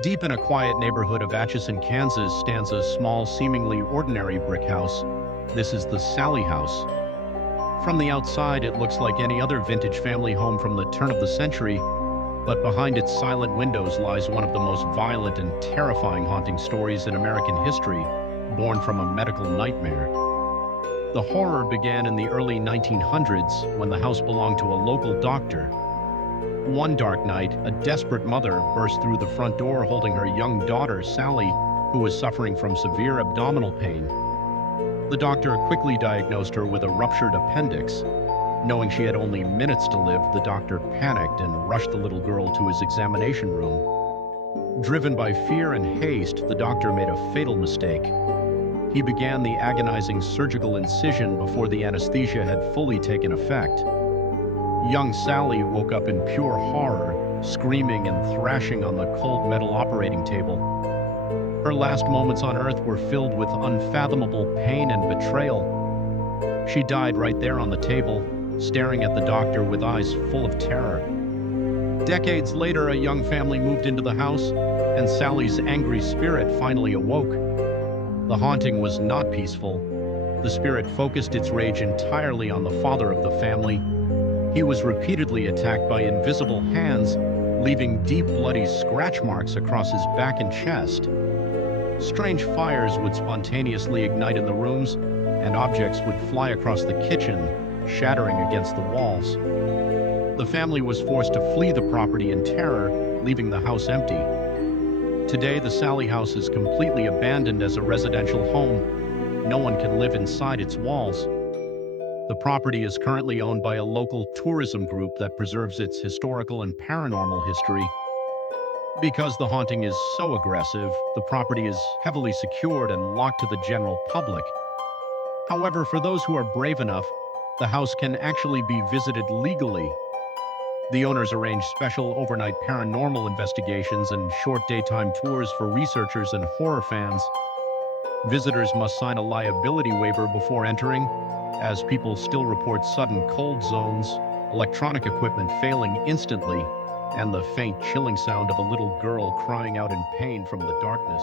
Deep in a quiet neighborhood of Atchison, Kansas, stands a small, seemingly ordinary brick house. This is the Sallie House. From the outside, it looks like any other vintage family home from the turn of the century, but behind its silent windows lies one of the most violent and terrifying haunting stories in American history, born from a medical nightmare. The horror began in the early 1900s when the house belonged to a local doctor. One dark night, a desperate mother burst through the front door holding her young daughter, Sallie, who was suffering from severe abdominal pain. The doctor quickly diagnosed her with a ruptured appendix. Knowing she had only minutes to live, the doctor panicked and rushed the little girl to his examination room. Driven by fear and haste, the doctor made a fatal mistake. He began the agonizing surgical incision before the anesthesia had fully taken effect. Young Sallie woke up in pure horror, screaming and thrashing on the cold metal operating table. Her last moments on Earth were filled with unfathomable pain and betrayal. She died right there on the table, staring at the doctor with eyes full of terror. Decades later, a young family moved into the house, and Sallie's angry spirit finally awoke. The haunting was not peaceful. The spirit focused its rage entirely on the father of the family. He was repeatedly attacked by invisible hands, leaving deep bloody scratch marks across his back and chest. Strange fires would spontaneously ignite in the rooms, and objects would fly across the kitchen, shattering against the walls. The family was forced to flee the property in terror, leaving the house empty. Today, the Sallie House is completely abandoned as a residential home. No one can live inside its walls. The property is currently owned by a local tourism group that preserves its historical and paranormal history. Because the haunting is so aggressive, the property is heavily secured and locked to the general public. However, for those who are brave enough, the house can actually be visited legally. The owners arrange special overnight paranormal investigations and short daytime tours for researchers and horror fans. Visitors must sign a liability waiver before entering, as people still report sudden cold zones, electronic equipment failing instantly, and the faint chilling sound of a little girl crying out in pain from the darkness.